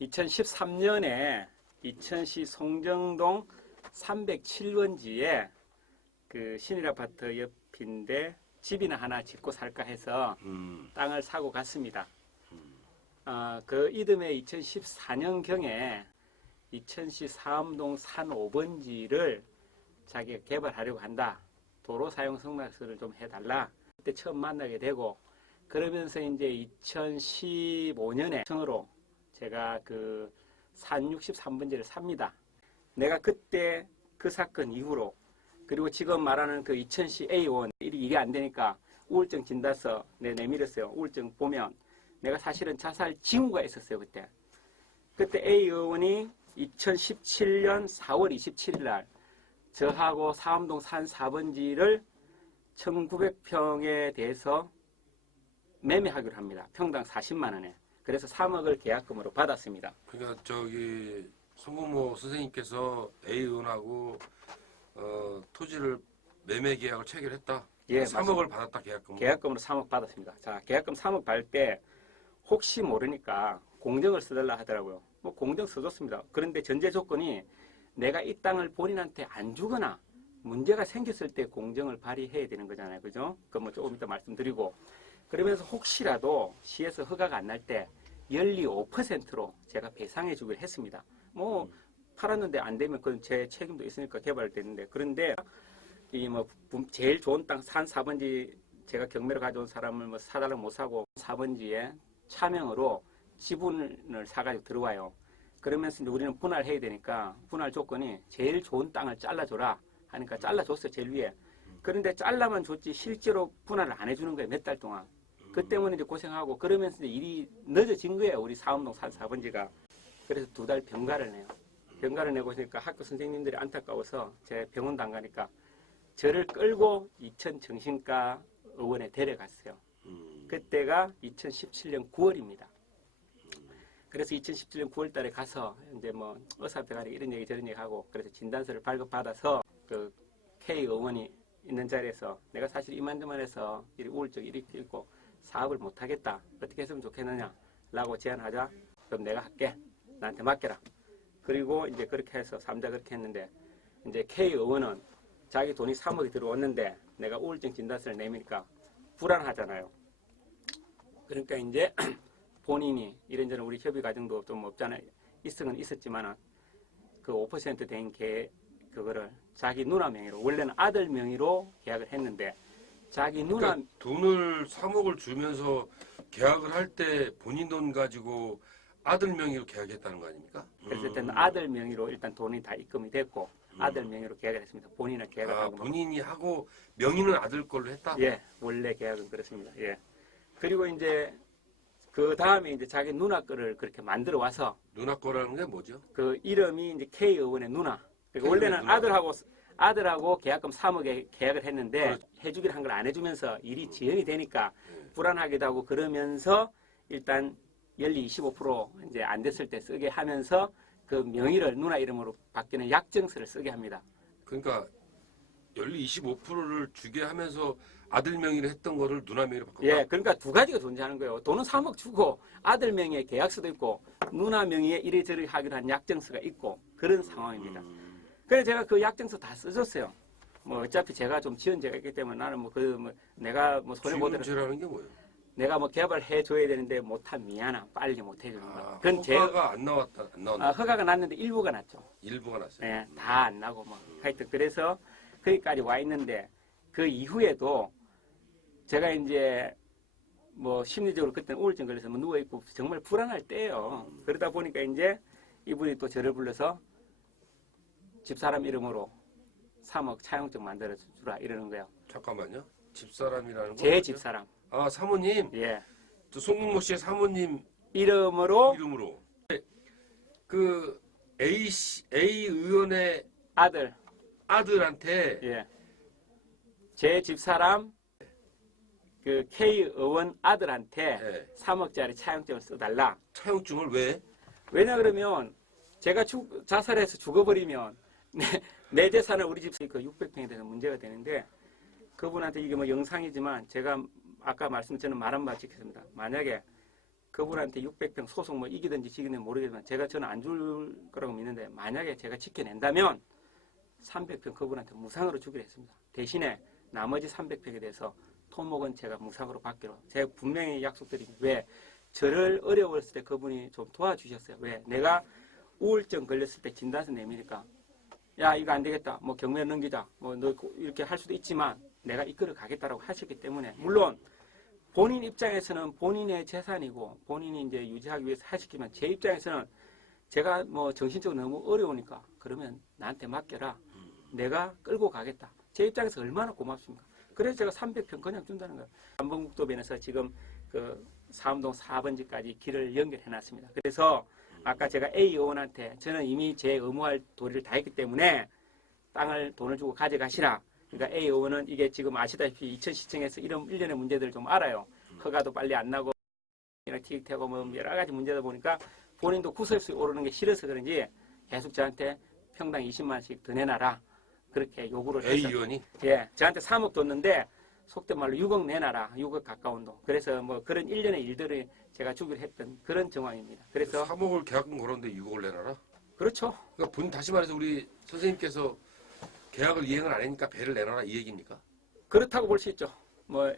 2013년에 이천시 송정동 307번지에 그 신일아파트 옆인데 집이나 하나 짓고 살까 해서 땅을 사고 갔습니다. 그 이듬해 2014년경에 이천시 사암동 산 5번지를 자기가 개발하려고 한다. 도로 사용 승낙서를 좀 해달라. 그때 처음 만나게 되고, 그러면서 이제 2015년에 청으로 제가 그 산 63번지를 삽니다. 내가 그때 그 사건 이후로, 그리고 지금 말하는 그 이천시 A원 이게 안 되니까 우울증 진단서 내밀었어요. 우울증 보면 내가 사실은 자살 징후가 있었어요. 그때 A 의원이 2017년 4월 27일 날 저하고 사암동 산 4번지를 1900평에 대해서 매매하기로 합니다. 평당 40만 원에. 그래서 3억을 계약금으로 받았습니다. 그러니까 저기 송건모 선생님께서 A 의원하고 토지를 매매 계약을 체결했다. 예, 3억을 받았다 계약금으로. 계약금으로 3억 받았습니다. 자, 계약금 3억 받을 때 혹시 모르니까 공정을 써달라 하더라고요. 뭐 공정 써줬습니다. 그런데 전제 조건이 내가 이 땅을 본인한테 안 주거나 문제가 생겼을 때 공정을 발휘해야 되는 거잖아요. 그죠? 그거 뭐 조금 이따 말씀드리고. 그러면서 혹시라도 시에서 허가가 안 날 때 연리 5%로 제가 배상해 주기로 했습니다. 뭐 팔았는데 안 되면 그건 제 책임도 있으니까 개발되는데. 그런데 이 뭐 제일 좋은 땅 산 4번지 제가 경매로 가져온 사람을 뭐 사달라고 못 사고 4번지에 차명으로 지분을 사가지고 들어와요. 그러면서 이제 우리는 분할해야 되니까 분할 조건이 제일 좋은 땅을 잘라줘라 하니까 잘라줬어요. 제일 위에. 그런데 잘라만 줬지 실제로 분할을 안 해주는 거예요. 몇 달 동안. 그 때문에 이제 고생하고 그러면서 이제 일이 늦어진 거예요. 우리 사암동 산 4번지가. 그래서 2달 병가를 내요. 병가를 내고 있으니까 학교 선생님들이 안타까워서 제 병원도 안 가니까 저를 끌고 이천 정신과 의원에 데려갔어요. 그때가 2017년 9월입니다. 그래서 2017년 9월 달에 가서 이제 뭐 의사한테 가니 이런 얘기 저런 얘기 하고 그래서 진단서를 발급받아서 그 K 의원이 있는 자리에서 내가 사실 이만저만 해서 우울증 이렇게 있고 사업을 못 하겠다. 어떻게 했으면 좋겠느냐 라고 제안하자 그럼 내가 할게. 나한테 맡겨라. 그리고 이제 그렇게 해서 3자 그렇게 했는데 이제 K 의원은 자기 돈이 3억이 들어왔는데 내가 우울증 진단서를 내미니까 불안하잖아요. 그러니까 이제 본인이 이런저런 우리 협의 과정도 좀 없잖아요. 있으면 있었지만은 그 5%된 그거를 자기 누나 명의로 원래는 아들 명의로 계약을 했는데 자기 누나 그러니까 돈을 3억을 주면서 계약을 할 때 본인 돈 가지고 아들 명의로 계약했다는 거 아닙니까? 그랬을 때는 아들 명의로 일단 돈이 다 입금이 됐고 아들 명의로 계약을 했습니다. 본인은 계약을 하고 본인이 하고 명의는 아들 걸로 했다? 예, 원래 계약은 그렇습니다. 예. 그리고 이제 그 다음에 이제 자기 누나 거를 그렇게 만들어 와서 누나 거라는 게 뭐죠? 그 이름이 이제 K 의원의 누나. 그러니까 원래는 누나. 아들하고 계약금 3억에 계약을 했는데 그렇죠. 해주기를 한 걸 안 해주면서 일이 지연이 되니까 불안하기도 하고 그러면서 일단 연리 25% 이제 안 됐을 때 쓰게 하면서 그 명의를 누나 이름으로 바뀌는 약정서를 쓰게 합니다. 그러니까 연리 25%를 주게 하면서 아들 명의로 했던 거를 누나 명의로 바꿨다? 예, 그러니까 두 가지가 존재하는 거예요. 돈은 3억 주고 아들 명의의 계약서도 있고 누나 명의에 이래저래 하기로 한 약정서가 있고 그런 상황입니다. 그래서 제가 그 약정서 다 써줬어요. 뭐 어차피 제가 좀 지은 죄가 있기 때문에 나는 내가 뭐 손해보더라도 지은죄라는 게 뭐예요? 내가 뭐 개발해 줘야 되는데 못한 미안함 빨리 못 해주는 거. 그건 허가가 안 나왔나? 허가가 났는데 일부가 났죠. 일부가 났어요. 예, 다 안 나고 뭐 하여튼 그래서 거기까지 와 있는데 그 이후에도 제가 이제 뭐 심리적으로 그때는 우울증 걸려서 뭐 누워 있고 정말 불안할 때예요. 그러다 보니까 이제 이분이 또 저를 불러서 집사람 이름으로 3억 차용증 만들어 주라 이러는 거예요. 잠깐만요. 집사람이라는 거? 제 집사람. 아, 사모님. 예. 저 송문모 씨의 사모님 이름으로 그 A 의원의 아들한테 예. 제 집사람 그 K 의원 아들한테 3억짜리 차용증을 써달라. 차용증을 왜? 왜냐 그러면 제가 자살해서 죽어버리면 내 재산을 우리 집 그 600평에 대해서 문제가 되는데 그분한테 이게 뭐 영상이지만 제가 아까 말씀드린 말한 바 지켰습니다. 만약에 그분한테 600평 소송 뭐 이기든지 지기든지 모르겠지만 저는 안 줄 거라고 믿는데 만약에 제가 지켜낸다면 300평 그분한테 무상으로 주기로 했습니다. 대신에 나머지 300평에 대해서 토목은 제가 무상으로 받기로 제가 분명히 약속드립니다. 왜? 저를 어려웠을 때 그분이 좀 도와주셨어요. 왜? 내가 우울증 걸렸을 때 진단서 내미니까 야 이거 안 되겠다. 뭐 경매 넘기자. 뭐 너 이렇게 할 수도 있지만 내가 이끌어 가겠다라고 하셨기 때문에 물론 본인 입장에서는 본인의 재산이고 본인이 이제 유지하기 위해서 하시지만 제 입장에서는 제가 뭐 정신적으로 너무 어려우니까 그러면 나한테 맡겨라. 내가 끌고 가겠다. 제 입장에서 얼마나 고맙습니까? 그래서 제가 300평 그냥 준다는 거예요. 남북국도변에서 지금 그 사암동 4번지까지 길을 연결해 놨습니다. 그래서 아까 제가 A 의원한테 저는 이미 제 의무할 도리를 다 했기 때문에 땅을 돈을 주고 가져가시라. 그러니까 A 의원은 이게 지금 아시다시피 이천시청에서 이런 일련의 문제들을 좀 알아요. 허가도 빨리 안 나고 티격태고 뭐 여러 가지 문제다 보니까 본인도 구설수에 오르는 게 싫어서 그런지 계속 저한테 평당 20만 원씩 더 내놔라. 그렇게 요구를 A 해서 의원이 예, 저한테 3억 줬는데 속된 말로 6억 내놔라. 6억 가까운 돈. 그래서 뭐 그런 일련의 일들을 제가 주기로 했던 그런 정황입니다. 그래서 3억을 계약금 걸었는데 6억을 내놔라. 그렇죠. 그러니까 다시 말해서 우리 선생님께서 계약을 이행을 안 하니까 배를 내놔라 이 얘기입니까? 그렇다고 볼 수 있죠. 뭐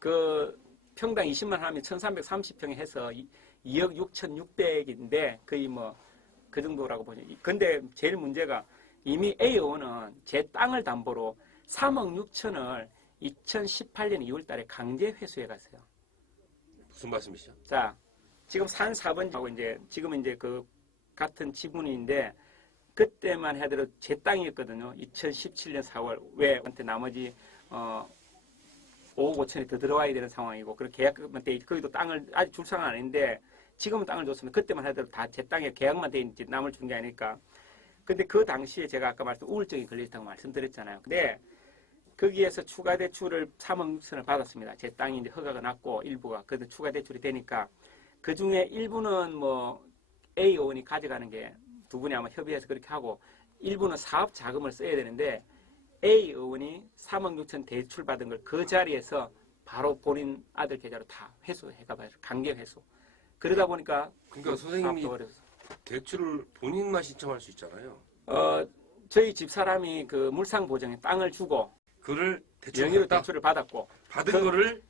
그 평당 20만 하면 1330평에 해서 2억 6,600인데 거의 뭐 그 정도라고 보죠. 근데 제일 문제가 이미 A 의원은 제 땅을 담보로 3억 6천을 2018년 2월 달에 강제 회수해 갔어요. 무슨 말씀이시죠? 자, 지금 산 4번하고 이제 지금은 이제 그 같은 지분인데 그때만 하더라도 제 땅이었거든요. 2017년 4월 왜 한테 나머지 5억 5천이 더 들어와야 되는 상황이고 그리고 계약만 돼 거기도 땅을 아직 줄 상황은 아닌데 지금은 땅을 줬으면 그때만 하더라도 다 제 땅에 계약만 돼 있는지 남을 준 게 아닐까. 근데 그 당시에 제가 아까 우울증이 걸렸다고 말씀드렸잖아요. 근데 거기에서 추가 대출을 3억 6천을 받았습니다. 제 땅이 이제 허가가 났고 일부가 그래도 추가 대출이 되니까 그 중에 일부는 뭐 A 의원이 가져가는 게 두 분이 아마 협의해서 그렇게 하고 일부는 사업 자금을 써야 되는데 A 의원이 3억 6천 대출 받은 걸 그 자리에서 바로 본인 아들 계좌로 다 회수해가봐요. 강경 회수. 그러다 보니까 그러니까 선생님이 대출을 본인만 신청할 수 있잖아요. 저희 집사람이 그 물상보증에 땅을 주고 그를 명의로 대출받았다. 대출을 받았고 받은 그 거를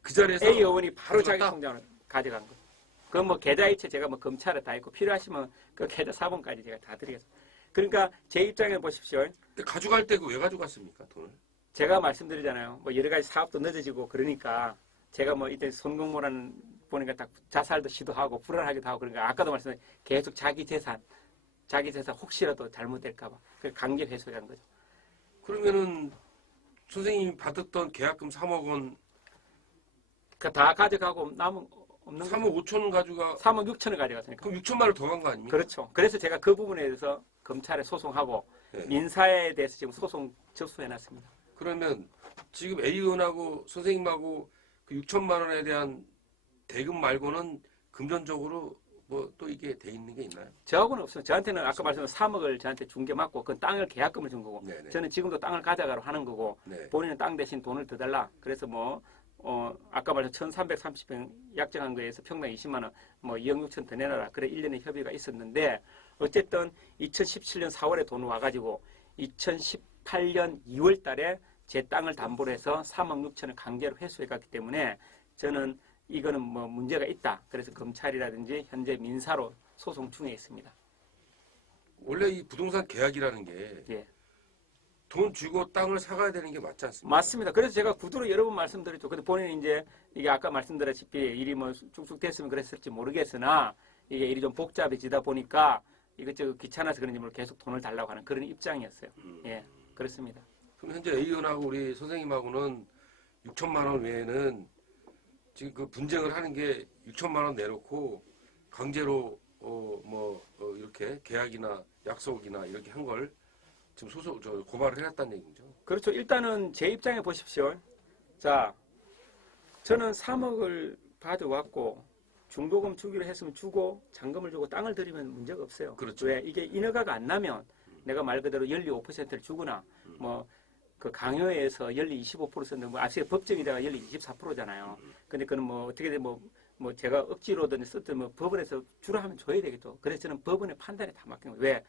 그 자리에서 A 의원이 바로 가져갔다? 자기 통장을 가져간 거. 그 뭐 계좌이체 제가 뭐 검찰에 다 있고 필요하시면 그 계좌 사본까지 제가 다 드리겠습니다. 그러니까 제 입장에 보십시오. 근데 가져갈 때 왜 가져갔습니까 돈을? 제가 말씀드리잖아요. 뭐 여러 가지 사업도 늦어지고 그러니까 제가 뭐 이때 손경모라는 보니까 딱 자살도 시도하고 불안하기도 하고 그러니까 아까도 말씀드린 계속 자기 재산 혹시라도 잘못될까봐 그 강제 회수한 거죠. 그러면은 선생님이 받았던 계약금 3억 원, 그 다 가져가고 남은 없는 거 3억 5천 가져가 3억 6천을 가져갔으니까. 그럼 6천만 원을 더 간 거 아닙니까? 그렇죠. 그래서 제가 그 부분에 대해서 검찰에 소송하고 네. 민사에 대해서 지금 소송 접수해놨습니다. 그러면 지금 A 의원하고 선생님하고 그 6천만 원에 대한 대금 말고는 금전적으로 뭐 또 이게 돼 있는 게 있나요? 저하고는 없어요. 저한테는 아까 말씀드린 3억을 저한테 준 게 맞고 그 땅을 계약금을 준 거고 네네. 저는 지금도 땅을 가져가러 하는 거고 네. 본인은 땅 대신 돈을 더 달라. 그래서 뭐 아까 말씀 1330평 약정한 거에서 평당 20만 원, 뭐 2억 6천 더 내놔라. 그래 1년의 협의가 있었는데 어쨌든 2017년 4월에 돈 와가지고 2018년 2월 달에 제 땅을 담보로 해서 3억 6천을 강제로 회수해갔기 때문에 저는 이거는 뭐 문제가 있다. 그래서 검찰이라든지 현재 민사로 소송 중에 있습니다. 원래 이 부동산 계약이라는 게 예. 돈 주고 땅을 사가야 되는 게 맞지 않습니까? 맞습니다. 그래서 제가 구두로 여러 번 말씀드렸죠. 근데 본인이 이제 이게 아까 말씀드렸다시피 일이 뭐 쭉쭉 됐으면 그랬을지 모르겠으나 이게 일이 좀 복잡해지다 보니까 이것저것 귀찮아서 그런지 모르고 계속 돈을 달라고 하는 그런 입장이었어요. 예, 그렇습니다. 그럼 현재 A 의원하고 우리 선생님하고는 6천만 원 외에는 지금 그 분쟁을 하는 게 6천만 원 내놓고 강제로 이렇게 계약이나 약속이나 이렇게 한 걸 지금 고발을 해놨다는 얘기죠. 그렇죠. 일단은 제 입장에 보십시오. 자, 저는 3억을 받아왔고 중도금 주기로 했으면 주고 잔금을 주고 땅을 들이면 문제가 없어요. 그렇죠. 왜? 이게 인허가가 안 나면 내가 말 그대로 연리 5%를 주거나 뭐 그 강요에서 연리 25% 썼는데 뭐 아시게 법정이 내가 연리 24%잖아요. 근데 그는 뭐 어떻게든 뭐 뭐 제가 억지로든 썼든 뭐 법원에서 주라 하면 줘야 되겠죠. 그래서 저는 법원의 판단에 다 맡기는 거예요. 왜?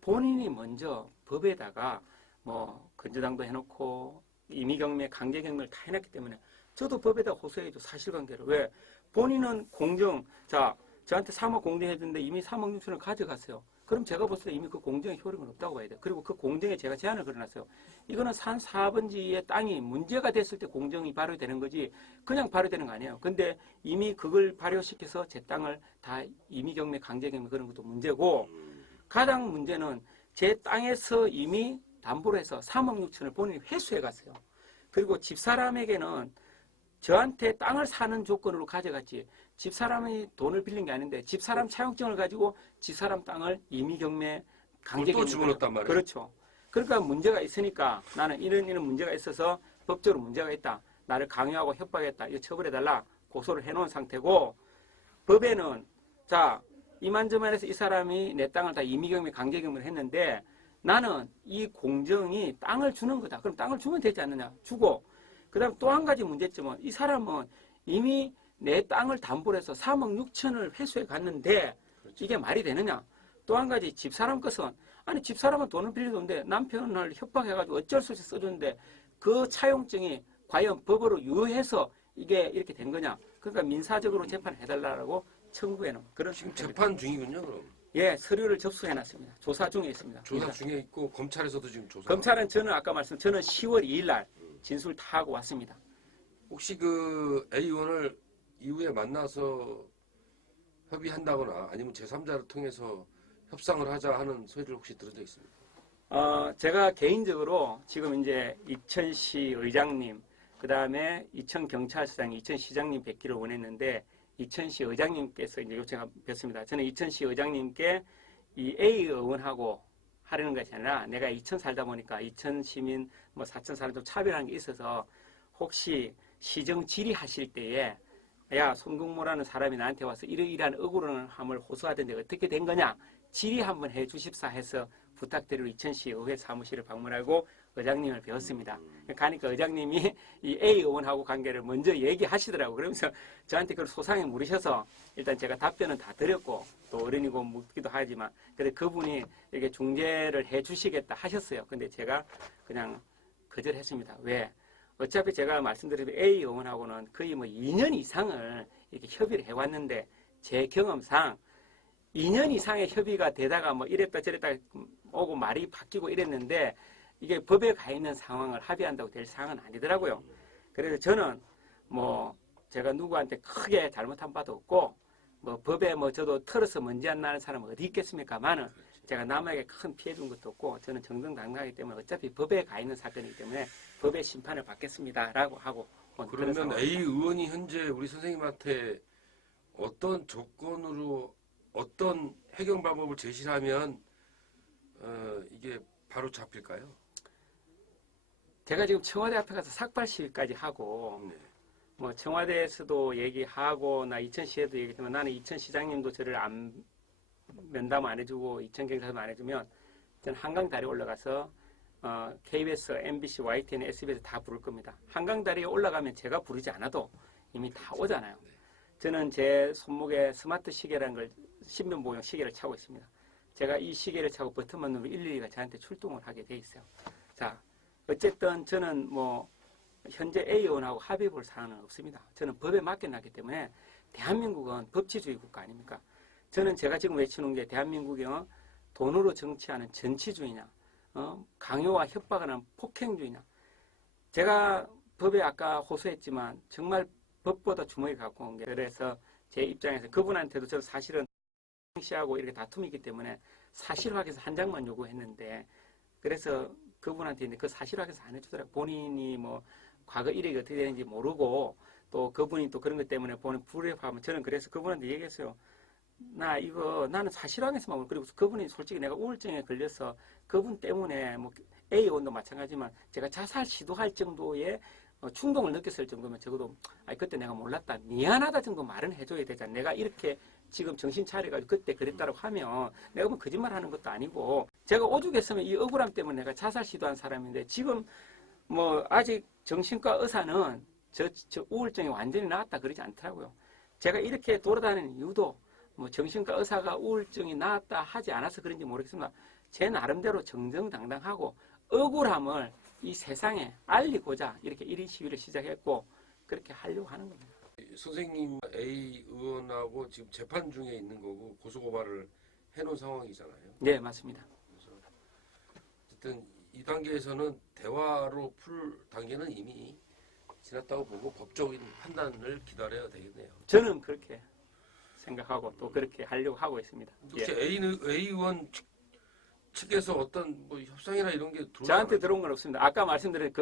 본인이 먼저 법에다가 뭐 건조당도 해놓고 임의경매, 강제경매를 다 해놨기 때문에 저도 법에다 호소해야죠. 사실관계를. 왜? 본인은 공정, 자, 저한테 3억 공정해줬는데 이미 3억 6천을 가져갔어요. 그럼 제가 봤을 때 이미 그 공정의 효력은 없다고 봐야 돼요. 그리고 그 공정에 제가 제한을 걸어놨어요. 이거는 산 4번지의 땅이 문제가 됐을 때 공정이 발효되는 거지 그냥 발효되는 거 아니에요. 근데 이미 그걸 발효시켜서 제 땅을 다 임의경매, 강제경매 그런 것도 문제고 가장 문제는 제 땅에서 이미 담보로 해서 3억 6천을 본인이 회수해 갔어요. 그리고 집사람에게는 저한테 땅을 사는 조건으로 가져갔지 집사람이 돈을 빌린 게 아닌데 집사람 차용증을 가지고 집사람 땅을 임의경매, 강제경매 또 집어넣었단 말이에요. 그렇죠. 그러니까 문제가 있으니까 나는 이런 문제가 있어서 법적으로 문제가 있다. 나를 강요하고 협박했다. 이거 처벌해달라. 고소를 해놓은 상태고 법에는 자 이만저만해서 이 사람이 내 땅을 다 임의경매, 강제경매를 했는데 나는 이 공정이 땅을 주는 거다. 그럼 땅을 주면 되지 않느냐. 주고 그 다음 또 한 가지 문제점은 이 사람은 이미 내 땅을 담보로 해서 3억 6천을 회수해 갔는데 이게 말이 되느냐. 또 한 가지 집사람 것은 아니 집사람은 돈을 빌려줬는데 남편을 협박해가지고 어쩔 수 없이 써줬는데 그 차용증이 과연 법으로 유효해서 이게 이렇게 된 거냐. 그러니까 민사적으로 재판을 해달라고 청구해놓은 그런 지금 상태입니다. 재판 중이군요, 그럼. 예, 서류를 접수해놨습니다. 조사 중에 있습니다. 조사 중에 있고 검찰에서도 지금 조사. 검찰은 저는 아까 저는 10월 2일 날 진술 다 하고 왔습니다. 혹시 그 A 의원을 이후에 만나서 협의한다거나 아니면 제3자를 통해서 협상을 하자 하는 소리를 혹시 들은 적 있습니까? 제가 개인적으로 지금 이제 이천시 의장님, 그 다음에 이천경찰서장, 이천시장님 뵙기를 원했는데 이천시 의장님께서 이제 요청을 뵙습니다. 저는 이천시 의장님께 이 A 의원하고 하려는 것이 아니라 내가 이천 살다 보니까 이천 시민 뭐 사천 사람 좀 차별하는 게 있어서 혹시 시정 질의하실 때에 야 손금모라는 사람이 나한테 와서 이러이러한 억울함을 호소하던데 어떻게 된 거냐 질의 한번 해 주십사 해서 부탁드리고 이천시 의회 사무실을 방문하고 의장님을 배웠습니다. 가니까 의장님이 이 A 의원하고 관계를 먼저 얘기하시더라고요. 그러면서 저한테 그걸 소상히 물으셔서 일단 제가 답변은 다 드렸고 또 어른이고 묻기도 하지만 그래 그분이 이렇게 중재를 해 주시겠다 하셨어요. 근데 제가 그냥 거절했습니다. 왜? 어차피 제가 말씀드린 A 의원하고는 거의 뭐 2년 이상을 이렇게 협의를 해왔는데 제 경험상 2년 이상의 협의가 되다가 뭐 이랬다 저랬다 오고 말이 바뀌고 이랬는데 이게 법에 가 있는 상황을 합의한다고 될 상황은 아니더라고요. 그래서 저는 뭐 제가 누구한테 크게 잘못한 바도 없고 뭐 법에 뭐 저도 털어서 먼지 안 나는 사람은 어디 있겠습니까만은 제가 남에게 큰 피해 준 것도 없고 저는 정정당당하기 때문에 어차피 법에 가 있는 사건이기 때문에 법의 심판을 받겠습니다라고 하고 그러면 A 의원이 현재 우리 선생님한테 어떤 조건으로 어떤 해결 방법을 제시하면 이게 바로 잡힐까요? 제가 지금 청와대 앞에 가서 삭발 시위까지 하고 네. 뭐 청와대에서도 얘기하고 나 이천시에도 얘기했지만 나는 이천시장님도 저를 면담 안 해주고 이천경찰도 안 해주면 저는 한강다리에 올라가서 KBS, MBC, YTN, SBS 다 부를 겁니다. 한강다리에 올라가면 제가 부르지 않아도 이미 다 오잖아요. 저는 제 손목에 스마트 시계라는 걸 신변보호용 시계를 차고 있습니다. 제가 이 시계를 차고 버튼만 누르면 112가 저한테 출동을 하게 돼 있어요. 자, 어쨌든 저는 뭐 현재 A 의원하고 합의 볼 사항은 없습니다. 저는 법에 맡겨놨기 때문에 대한민국은 법치주의 국가 아닙니까? 저는 제가 지금 외치는 게 대한민국이 돈으로 정치하는 정치주의냐, 강요와 협박을 하는 폭행주의냐. 제가 법에 아까 호소했지만 정말 법보다 주머니 갖고 온 게 그래서 제 입장에서 그분한테도 저는 사실은 씨하고 이렇게 다툼이 있기 때문에 사실확인서 한 장만 요구했는데 그래서 그분한테 그 사실확인서 안 해주더라고요. 본인이 뭐 과거 이력이 어떻게 되는지 모르고 또 그분이 또 그런 것 때문에 본인 불협하면 저는 그래서 그분한테 얘기했어요. 나는 사실확인서만 그리고 그분이 솔직히 내가 우울증에 걸려서 그분 때문에 뭐 A 의원도 마찬가지지만 제가 자살 시도할 정도의 충동을 느꼈을 정도면 적어도 그때 내가 몰랐다 미안하다 정도 말은 해줘야 되잖아. 내가 이렇게 지금 정신 차려가지고 그때 그랬다고 하면 내가 뭐 거짓말하는 것도 아니고 제가 오죽했으면 이 억울함 때문에 내가 자살 시도한 사람인데 지금 뭐 아직 정신과 의사는 저 우울증이 완전히 나았다 그러지 않더라고요. 제가 이렇게 돌아다니는 이유도 뭐 정신과 의사가 우울증이 나았다 하지 않아서 그런지 모르겠습니다. 제 나름대로 정정당당하고 억울함을 이 세상에 알리고자 이렇게 1인 시위를 시작했고 그렇게 하려고 하는 겁니다. 선생님 A 의원하고 지금 재판 중에 있는 거고 고소고발을 해놓은 상황이잖아요. 네, 맞습니다. 그래서 어쨌든 이 단계에서는 대화로 풀 단계는 이미 지났다고 보고 법적인 판단을 기다려야 되겠네요. 저는 그렇게 생각하고 또 그렇게 하려고 하고 있습니다. 혹시 예. A 의원 측에서 어떤 뭐 협상이나 이런 게 들어오나요? 저한테 들어온 건 없습니다. 아까 말씀드린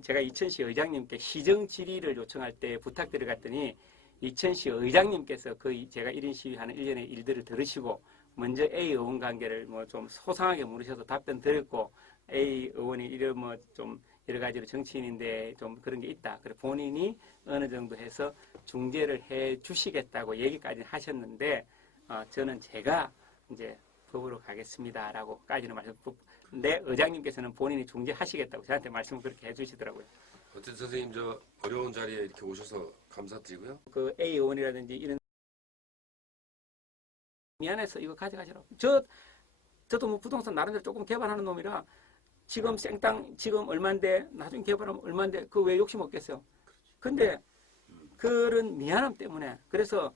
제가 이천시 의장님께 시정 질의를 요청할 때 부탁드려 갔더니 이천시 의장님께서 제가 1인 시위하는 일련의 일들을 들으시고 먼저 A 의원 관계를 뭐 좀 소상하게 물으셔서 답변 드렸고 A 의원이 이런 뭐 좀 여러 가지로 정치인인데 좀 그런 게 있다. 그래 본인이 어느 정도 해서 중재를 해 주시겠다고 얘기까지 하셨는데 저는 제가 이제 법으로 가겠습니다라고까지는 말씀. 근데 의장님께서는 본인이 중재하시겠다고 저한테 말씀을 그렇게 해주시더라고요. 어쨌든 선생님 저 어려운 자리에 이렇게 오셔서 감사드리고요. 그 A 의원이라든지 이런 미안해서 이거 가져가시라고. 저도 뭐 부동산 나름대로 조금 개발하는 놈이라 지금 생땅 지금 얼마인데 나중에 개발하면 얼마인데 그 왜 욕심 없겠어요. 근데 그런 미안함 때문에 그래서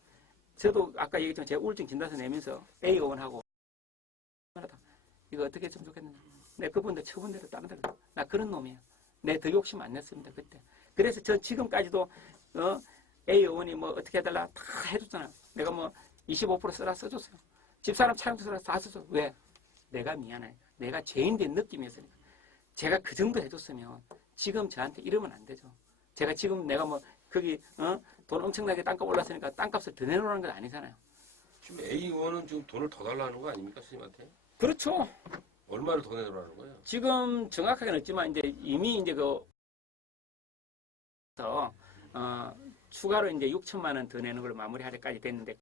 저도 아까 얘기했지만 제가 우울증 진단서 내면서 A 의원하고 이거 어떻게 했으면 좋겠는데 내 그분들 처분대로 다른 데로 나 그런 놈이야. 내 더 욕심 안 냈습니다 그때. 그래서 저 지금까지도 A 의원이 뭐 어떻게 해달라 다 해줬잖아요. 내가 뭐 25% 쓰라 써줬어요. 집사람 차용도 쓰라 다 써줬어요. 왜? 내가 미안해. 내가 죄인된 느낌이었으니까. 제가 그 정도 해줬으면 지금 저한테 이러면 안 되죠. 제가 지금 내가 뭐 거기 돈 엄청나게 땅값 올랐으니까 땅값을 더 내놓으라는 건 아니잖아요. 지금 A 의원은 지금 돈을 더 달라는 거 아닙니까 스님한테? 그렇죠. 얼마를 더 내놓으라는 거예요? 지금 정확하게는 없지만 이제 이미 이제 추가로 이제 6천만 원 더 내는 걸로 마무리하기까지 됐는데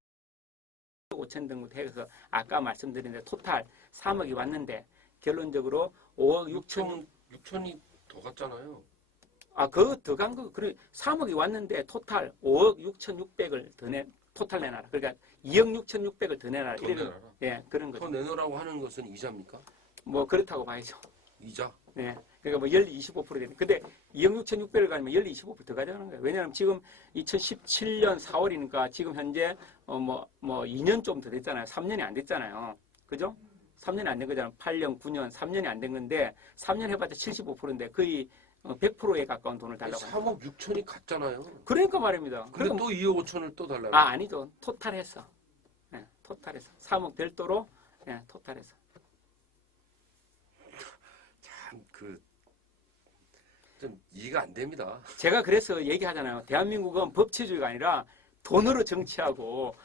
5천 등부터 해서 아까 말씀드린 데 토탈 3억이 왔는데 결론적으로 5억 6천 6천이 더 갔잖아요. 그거 더 간 거 그래 3억이 왔는데 토탈 5억 6,600을 토탈 내놔라. 그러니까 2억 6,600을 더 내놔라. 더 내놔라. 예, 그런 더 거죠. 내놓으라고 하는 것은 이자입니까? 뭐 그렇다고 봐야죠. 이자? 네. 그러니까 뭐 연리 25% 되는. 근데 2억 6,600을 가지면 연리 25%더 가져가는 거예요. 왜냐하면 지금 2017년 4월이니까 지금 현재 뭐 2년 좀 더 됐잖아요. 3년이 안 됐잖아요. 그죠? 3년이 안 된 거잖아요. 8년, 9년, 3년이 안 된 건데 3년 해봤자 75%인데 거의 100%에 가까운 돈을 달라고. 3억 6천이 갔잖아요. 그러니까 말입니다. 근데 그러니까 또 2억 5천을 또 달라고. 아니죠. 토탈해서. 네, 토탈해서. 3억 별도로 네, 토탈해서. 참 좀 이해가 안 됩니다. 제가 그래서 얘기하잖아요. 대한민국은 법치주의가 아니라 돈으로 정치하고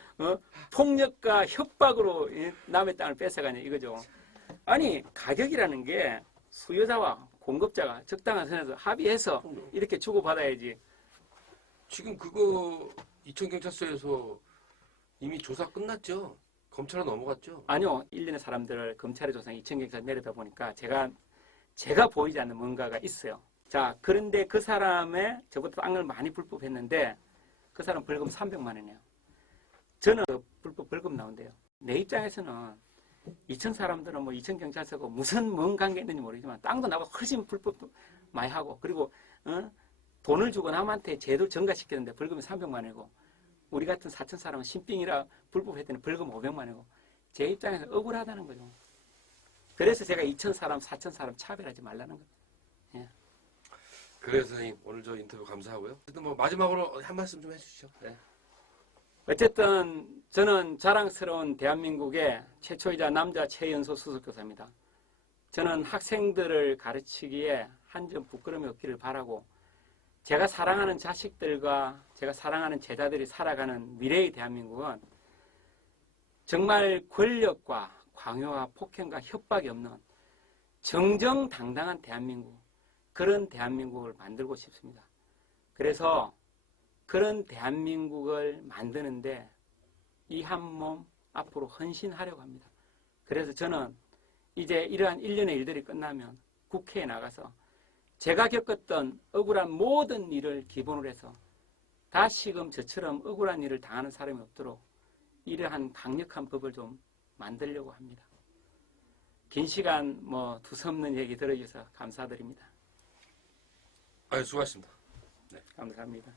폭력과 협박으로 남의 땅을 뺏어가냐 이거죠. 아니 가격이라는 게 수요자와 공급자가 적당한 선에서 합의해서 이렇게 주고받아야지. 지금 그거 이천경찰서에서 이미 조사 끝났죠? 검찰로 넘어갔죠? 아니요. 1년의 사람들을 검찰의 조사에 2,000경찰 내려다 보니까 제가 보이지 않는 뭔가가 있어요. 자, 그런데 그 사람의 저보다 땅을 많이 불법했는데 그 사람 벌금 300만 원이에요. 저는 불법 벌금 나온대요. 내 입장에서는 2천 사람들은 뭐 2천 경찰서고 무슨 뭔 관계 있는지 모르지만 땅도 나보다 훨씬 불법도 많이 하고 그리고 돈을 주고 남한테 제도 전가시키는데 벌금이 300만 원이고 우리 같은 4천 사람은 신빙이라 불법했더니 벌금 500만 원이고 제 입장에서 억울하다는 거죠. 그래서 제가 2천 사람, 4천 사람 차별하지 말라는 거예요. 예. 그래서 선생님 오늘 저 인터뷰 감사하고요. 어쨌든 뭐 마지막으로 한 말씀 좀 해주시죠. 네. 어쨌든 저는 자랑스러운 대한민국의 최초이자 남자 최연소 수석교사입니다. 저는 학생들을 가르치기에 한 점 부끄러움이 없기를 바라고 제가 사랑하는 자식들과 제가 사랑하는 제자들이 살아가는 미래의 대한민국은 정말 권력과 광요와 폭행과 협박이 없는 정정당당한 대한민국 그런 대한민국을 만들고 싶습니다. 그래서 그런 대한민국을 만드는데 이 한 몸 앞으로 헌신하려고 합니다. 그래서 저는 이제 이러한 일련의 일들이 끝나면 국회에 나가서 제가 겪었던 억울한 모든 일을 기본으로 해서 다시금 저처럼 억울한 일을 당하는 사람이 없도록 이러한 강력한 법을 좀 만들려고 합니다. 긴 시간 두서없는 얘기 들어주셔서 감사드립니다. 수고하셨습니다. 감사합니다.